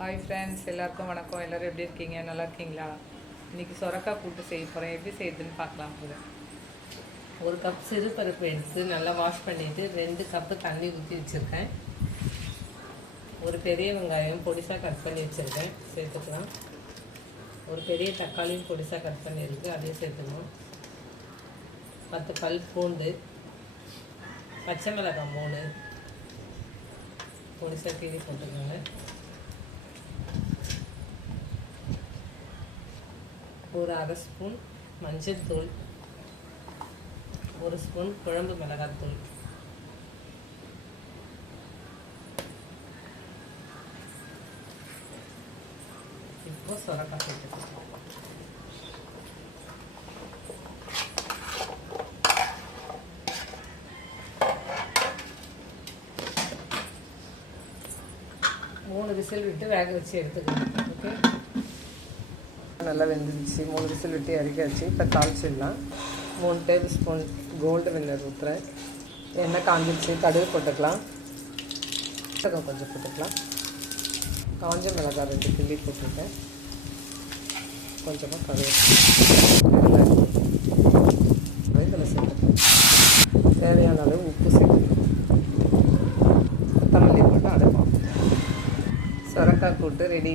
Hi friends, எல்லாருக்கும் வணக்கம். எல்லோரும் எப்படி இருக்கீங்க? நல்லா இருக்கீங்களா? இன்றைக்கி சொரக்காய் கூட்டு செய்ய போகிறேன். எப்படி செய்யுதுன்னு பார்க்கலாம். ஒரு கப் சிறுபருப்பு எடுத்து நல்லா வாஷ் பண்ணிவிட்டு 2 கப்பு தண்ணி ஊற்றி வச்சுருக்கேன். ஒரு பெரிய வெங்காயம் பொடிசாக கட் பண்ணி வச்சுருக்கேன், சேர்த்துக்கலாம். ஒரு பெரிய தக்காளியும் பொடிசாக கட் பண்ணியிருக்கு, அதையும் சேர்த்துக்கணும். 10 பல் பூண்டு, பச்சை மிளகாய் 3 பொடிசாக கீழே போட்டுக்கோங்க. ஒரு அரை ஸ்பூன் மஞ்சள் தூள், 1 ஸ்பூன் குழம்பு மிளகாத்தூள், இப்போ சொரக்காய் சேர்த்துக்கலாம். மூணு விசில் விட்டு வேக வச்சு எடுத்துக்கலாம். ஓகே, நல்லா வெந்துருச்சு. 3 விசில் விட்டு இறக்காச்சு. இப்போ தாளிச்சிடலாம். 3 டேபிள் ஸ்பூன் கோல்டு வின்னர் ஊற்றுறேன். எண்ணெய் காஞ்சிடுச்சு, கடுகு போட்டுக்கலாம். கொஞ்சம் போட்டுக்கலாம். காஞ்ச மிளகாய் 2 கிள்ளி போட்டுருக்கேன். கொஞ்சமாக கருவேப்பிலை இதில் சேர்த்துக்கலாம். தேவையான அளவு உப்பு சேர்த்துக்கலாம். கொத்தமல்லி போட்டு அடைப்போம். சொரக்காய் கூட்டு ரெடி.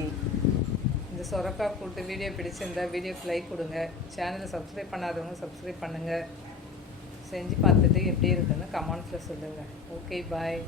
இந்த சொரக்காய் கூட்டு வீடியோ பிடிச்சிருந்தா வீடியோக்கு லைக் கொடுங்க. சேனலை சப்ஸ்கிரைப் பண்ணாதவங்க சப்ஸ்கிரைப் பண்ணுங்கள். செஞ்சு பார்த்துட்டு எப்படி இருக்குன்னு கமெண்ட்ஸில் சொல்லுங்கள். ஓகே, பாய்.